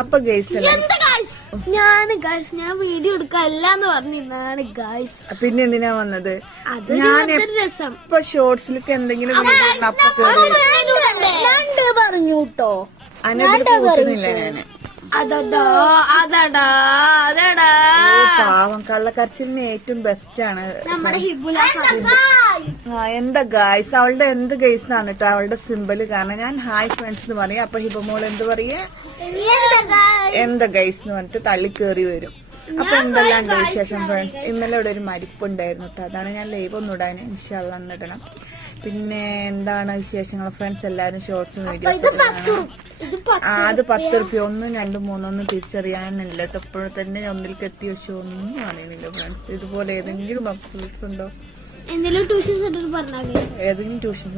അപ്പൊ ഗൈസ് ഞാൻ ഗൈസ് ഞാൻ വീഡിയോ എടുക്കല്ല എന്ന് പറഞ്ഞിരുന്നാണ് ഗൈസ് പിന്നെ എന്തിനാ വന്നത്? ഞാൻ ഇപ്പൊ ഷോർട്സിലേക്ക് എന്തെങ്കിലും പറഞ്ഞു കേട്ടോ അനതിൽ ഞാൻ അതടാ അതടാ അതടാ. പാവം കള്ളക്കരച്ചിലിന് ഏറ്റവും ബെസ്റ്റ് ആണ്. എന്താ ഗൈസ് അവളുടെ എന്ത് ഗൈസ് ആണ് കേട്ടോ അവളുടെ സിമ്പിൾ കാരണം ഞാൻ ഹായ് ഫ്രണ്ട്സ് എന്ന് പറയും. അപ്പൊ ഹിബമോൾ എന്ത് പറയേ? എന്താ ഗൈസ് എന്ന് പറഞ്ഞിട്ട് തള്ളി കേറി വരും. അപ്പൊ എന്തെല്ലാം വിശേഷം ഫ്രണ്ട്സ് ഇന്നലെ ഇവിടെ ഒരു മരിപ്പുണ്ടായിരുന്നു കേട്ടോ അതാണ് ഞാൻ ലൈവ് ഒന്നും ഇടാൻ ഇൻഷാള്ളന്നിടണം പിന്നെ എന്താണ് വിശേഷങ്ങൾ? ഫ്രണ്ട്സ് എല്ലാരും ഷോർട്സ് വീഡിയോസ് അത് പത്ത് റുപ്യ. ഒന്നും രണ്ടും മൂന്നൊന്നും തിരിച്ചറിയാനില്ല. ഇപ്പോഴും തന്നെ ഒന്നിലേക്ക് എത്തിയ പക്ഷെ ഒന്നും അറിയണില്ല ഫ്രണ്ട്സ് ഇതുപോലെ ഏതെങ്കിലും ബക്സ് ഉണ്ടോ? ഏതെങ്കിലും ട്യൂഷൻ